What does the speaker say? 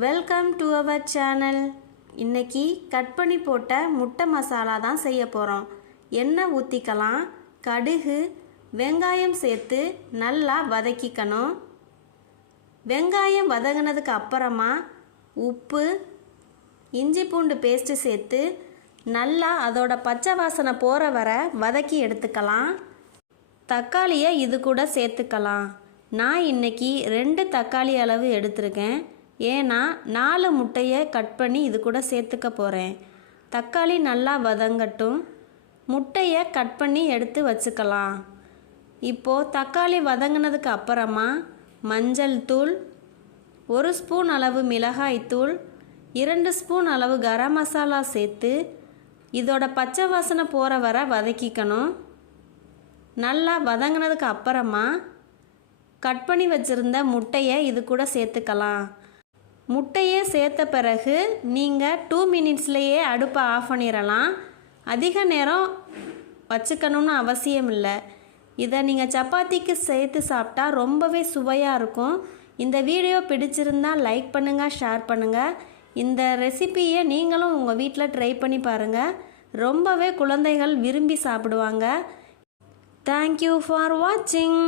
Welcome to our channel இன்றைக்கி cut பண்ணி போட்ட முட்டை மசாலா தான் செய்ய போகிறோம் எண்ணெய் ஊற்றிக்கலாம் கடுகு வெங்காயம் சேர்த்து நல்லா வதக்கிக்கணும். வெங்காயம் வதங்கினதுக்கு அப்புறமா உப்பு இஞ்சி பூண்டு பேஸ்ட்டு சேர்த்து நல்லா அதோட பச்சை வாசனை போகிற வர வதக்கி எடுத்துக்கலாம். தக்காளியை இது கூட சேர்த்துக்கலாம். நான் இன்னைக்கு ரெண்டு தக்காளி அளவு எடுத்திருக்கேன். ஏன்னா நாலு முட்டையை கட் பண்ணி இது கூட சேர்த்துக்க போகிறேன் தக்காளி நல்லா வதங்கட்டும். முட்டையை கட் பண்ணி எடுத்து வச்சுக்கலாம். இப்போது தக்காளி வதங்கினதுக்கு அப்புறமா மஞ்சள் தூள் ஒரு ஸ்பூன் அளவு மிளகாய் தூள் இரண்டு ஸ்பூன் அளவு கரம் மசாலா சேர்த்து இதோட பச்சை வாசனை போகிற வர வதக்கிக்கணும். நல்லா வதங்கினதுக்கு அப்புறமா கட் பண்ணி வச்சுருந்த முட்டையை இது கூட சேர்த்துக்கலாம். முட்டையை சேர்த்த பிறகு நீங்கள் டூ மினிட்ஸ்லேயே அடுப்பை ஆஃப் பண்ணிடலாம். அதிக நேரம் வச்சுக்கணும்னு அவசியம் இல்லை. இதை நீங்கள் சப்பாத்திக்கு சேர்த்து சாப்பிட்டா ரொம்பவே சுவையாக இருக்கும். இந்த வீடியோ பிடிச்சிருந்தா லைக் பண்ணுங்கள் ஷேர் பண்ணுங்கள் இந்த ரெசிபியை நீங்களும் உங்கள் வீட்டில் ட்ரை பண்ணி பாருங்கள் ரொம்பவே குழந்தைகள் விரும்பி சாப்பிடுவாங்க. தேங்க்யூ ஃபார் வாட்சிங்